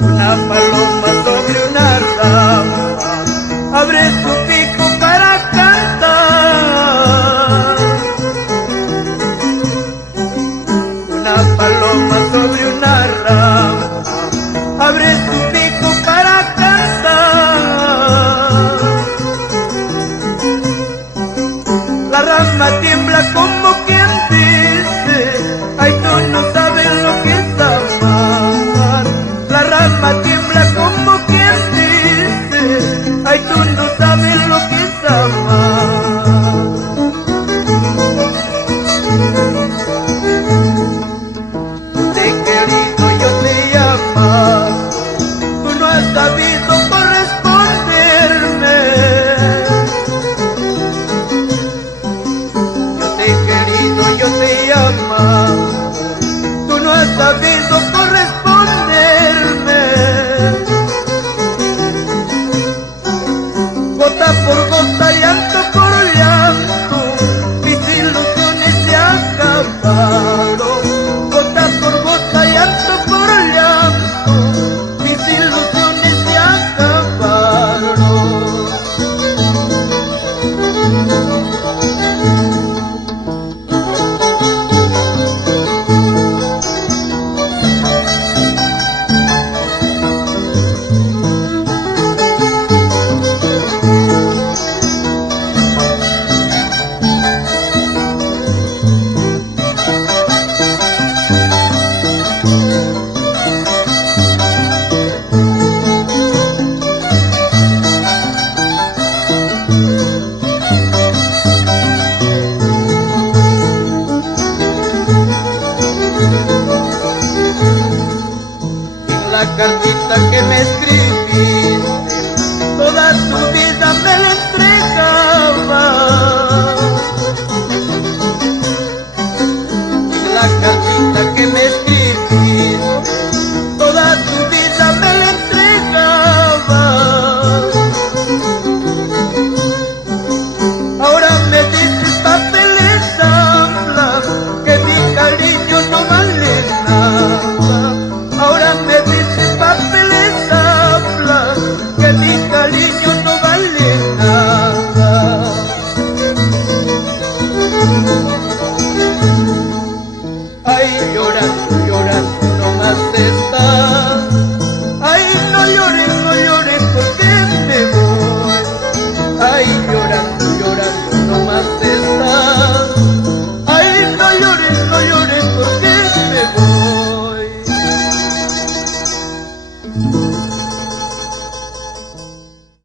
Una paloma sobre una rama abre su pico para cantar. Una paloma sobre una rama abre su pico para cantar. La rama tiembla como quien dice: ay, tú no sabes lo que es amar. La rama tiembla como quien dice: ay, tú no sabes lo que es amar. Tú te he querido, yo te he amado, tú no has sabido corresponderme. Yo te he querido, yo te he amado, tú no has sabido corresponderme. Gota por gota, llanto por llanto, mis ilusiones se acabaron. Gota por gota, llanto por llanto, mis ilusiones se acabaron. La cartita que me escribiste, toda tu vida me la entregaba. La cartita que me escribiste, toda tu vida me la entregaba. Ahora me dices papeles habla que mi cariño no vale nada. Ahora me dices papeles habla que mi cariño no vale nada. Ay, llorando